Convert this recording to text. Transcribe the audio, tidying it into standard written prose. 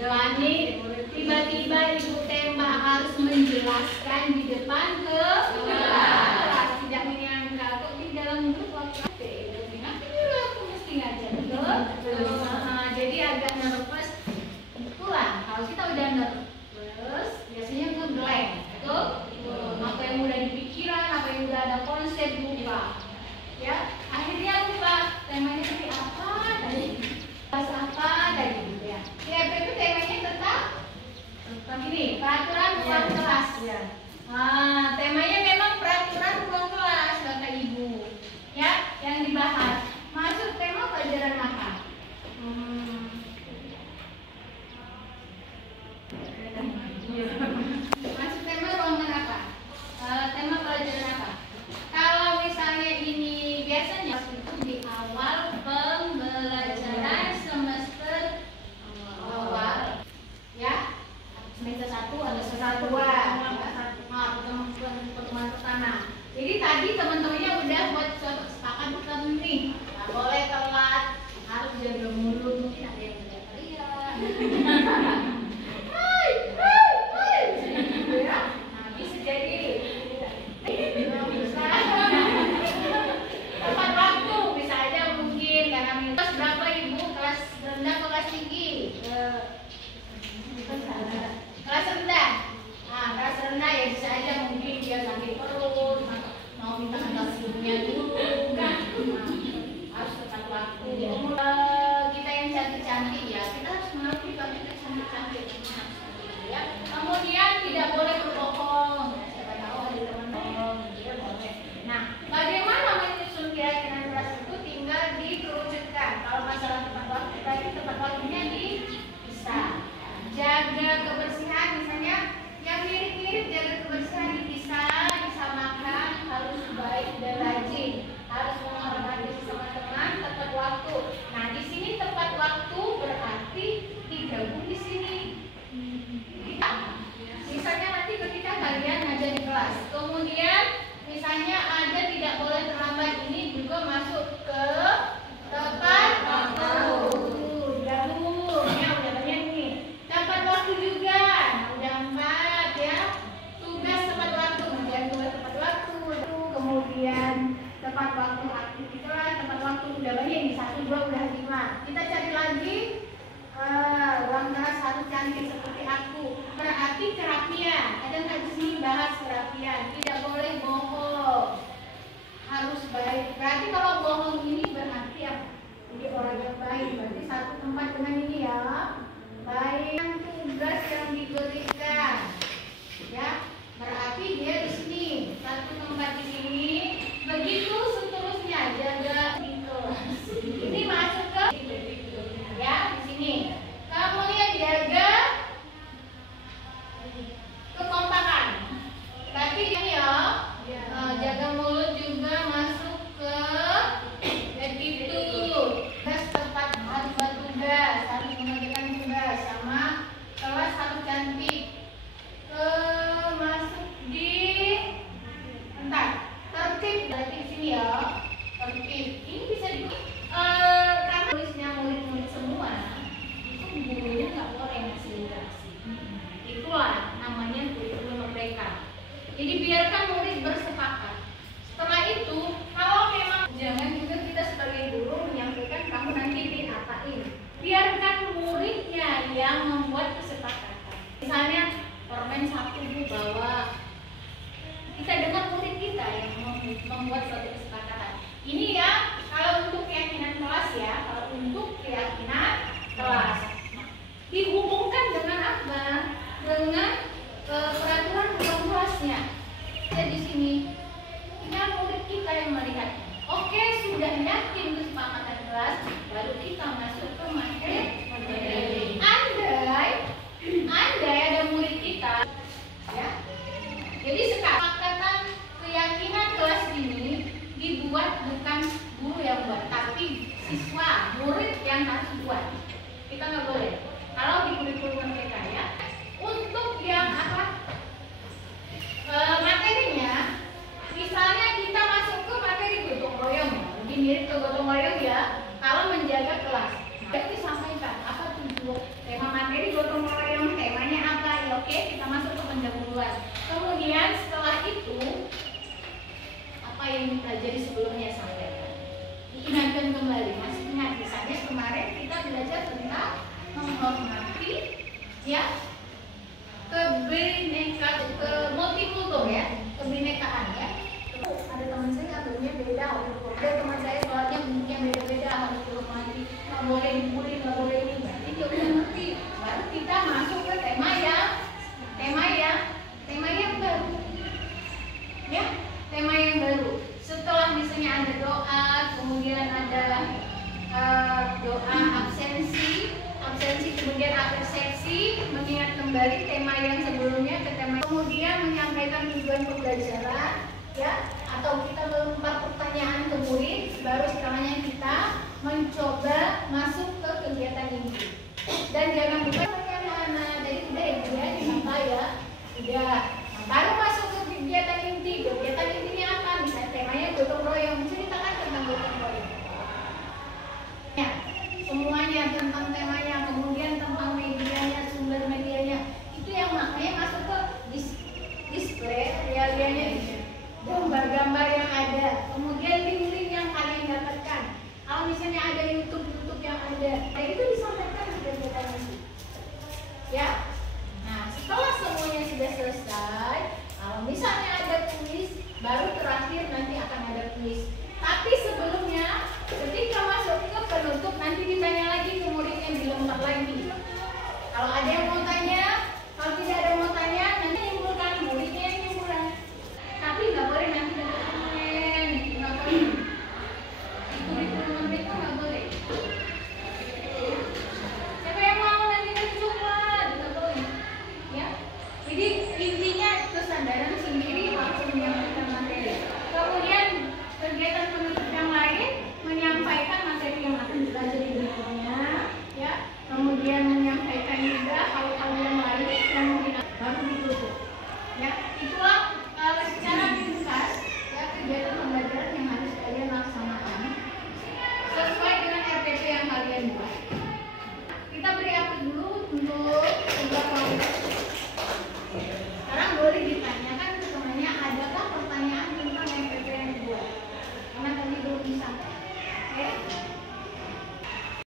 Panik, tiba-tiba Ibu Tema harus menjelaskan di depan kelas. Tidak menyangka kok di dalam grup waktu aku mesti ngajar jadi agak nervous. Itulah kalau kita udah nervous biasanya ngeblank. Betul? Apa yang udah di pikiran, apa yang udah ada konsep lupa. Ya, akhirnya lupa temanya tadi apa tadi, bahas apa tadi gitu ya. Di FPP temanya tetap begini, peraturan ruang kelas ya. Nah, temanya memang peraturan ruang kelas Bapak Ibu. Ya, yang dibahas. Masuk tema pelajaran apa? Masuk tema ruangan apa? Tema pelajaran apa? Kalau misalnya ini biasanya itu di awal pembelajaran semester awal, ya semester 1 ada semester 2, pertemuan pertama. Jadi tadi teman-temannya udah buat suatu kesepakatan bukan nih, nggak boleh telat, harus jaga mulut, mungkin ada yang udah teriak. Bisa jadi. Tepat waktu bisa aja mungkin karena kelas berapa Ibu? Kelas rendah atau kelas tinggi? Kelas rendah. Nah, kelas rendah ya bisa aja mungkin dia sakit perut, mau minta antar ibunya dulu. Nah, harus tepat waktu. Kita yang cantik-cantik ya, kita harus mengakui kalau kita cantik-cantik. Ya. Kemudian tidak boleh berbohong. Siapa tahu ada teman bohong, dia boleh. Nah, bagaimana menyusun keyakinan kelas itu tinggal dikerucutkan. Kalau masalah tepat waktu tadi tepat waktunya dipisah. Jaga kebersihan misalnya yang mirip-mirip jaga kebersihan dipisah, disamakan, harus baik dan rajin, harus menghormati sesama teman, tepat waktu. Nah, di sini tepat waktu berarti digabung di sini. Misalnya nanti ketika kalian ngajar di kelas, kemudian misalnya ada tidak boleh terlambat, ini juga masuk ke tepat waktu. Gabung, ya udah banyak nih. Tepat waktu juga, udah 4 ya. Tugas tepat waktu, kemudian tugas tepat waktu, kemudian tepat waktu aktivitas, tepat waktu udah banyak nih, 1, 2 udah 5. Kita cari lagi. Ruang kelas harus cantik seperti aku. Berarti kerapian. Ada nggak di sini bahas kerapian? Tidak boleh bohong. Harus baik. Berarti kalau bohong ini berarti apa? Jadi orang yang baik. Berarti satu tempat dengan ini ya. Baik. Tugas yang diberikan. Ya. Berarti dia di sini. Satu tempat di sini. Begitu seterusnya. Jaga di kelas. Ini masuk ke ya di sini. Kemudian jaga kekompakan. Berarti ini ya, jaga mulut juga masuk ke attitude. Tugas tepat harus buat tugas, harus mengerjakan tugas sama kelas harus cantik. Masuk di tertib berarti di sini ya. Tertib. Ini bisa di karena tulisnya murid-murid semua. Gurunya nggak boleh ngasih interaksi. Itulah namanya kurikulum merdeka. Jadi biarkan murid bersepakat. Setelah itu, kalau memang jangan juga kita sebagai guru menyampaikan kamu nanti diapain. Biarkan muridnya yang membuat kesepakatan. Misalnya permen 1 Bu bawa. Kita dengar murid kita yang membuat suatu kesepakatan. Ini ya kalau untuk keyakinan kelas ya, kalau untuk keyakinan kelas. Dihubungkan dengan apa? Dengan peraturan ruang kelasnya. Jadi di sini tinggal murid kita yang melihat. Oke, sudah yakin kesepakatan kelas, baru kita masuk ke materi. Andai ada murid kita, ya. Jadi sekarang kesepakatan keyakinan kelas ini dibuat bukan guru yang buat, tapi siswa, murid yang harus buat. Kita menghormati, ya, multikultur ya, kebinekaan ya. Ada teman saya agamanya beda, ada teman saya sholatnya mungkin beda-beda, harus dihormati, nggak boleh dibully, nggak boleh ini. Berarti dia udah ngerti. Baru kita masuk ke tema yang baru, ya, tema yang baru. Setelah misalnya ada doa, kemudian ada doa absensi, kemudian persepsi, mengingat kembali tema yang sebelumnya ke tema, kemudian menyampaikan tujuan pembelajaran, ya, atau kita melempar pertanyaan ke murid, baru setelahnya kita mencoba masuk ke kegiatan inti. Dan jangan lupa anak-anak, jadi udah ya dimata ya, udah. Nah, baru masuk ke kegiatan inti. Kegiatan intinya apa? Misalnya temanya gotong royong, menceritakan tentang gotong royong. Ya, semuanya tentang temanya, kemudian tentang medianya, sumber medianya. Itu yang makanya masuk ke display realianya, gambar-gambar yang ada, kemudian link-link yang kalian dapatkan. Kalau misalnya ada YouTube yang ada, itu disampaikan sudah itu. Ya. Nah, setelah semuanya sudah selesai, kalau misalnya ada kuis, baru terakhir nanti akan ada kuis. Tapi sebelumnya, ketika masuk ke penutup, nanti ditanya lagi ke muridnya, dilempar lagi. Kalau ada yang mau tanya, kalau tidak ada yang mau tanya, nanti nyimpulkan, muridnya yang nyimpulkan. Tapi nggak boleh nanti ada komen, nggak boleh. Kurikulum mereka nggak boleh. Siapa yang mau nanti coklat, nggak boleh. Ya. Jadi intinya kesadaran sendiri harus menyampaikan materi. Kemudian kegiatan penutup yang lain menyampaikan materi yang akan dipelajari berikutnya, ya. Kemudian menyampaikan juga hal-hal yang lain yang mungkin baru ditutup. Ya, itulah secara ringkas ya kegiatan pembelajaran yang harus kalian laksanakan sesuai dengan RPP yang kalian buat. Kita beri update dulu untuk beberapa waktu. Sekarang boleh ditanyakan ke temannya, adakah pertanyaan tentang RPP yang dibuat? Karena tadi belum bisa. Oke?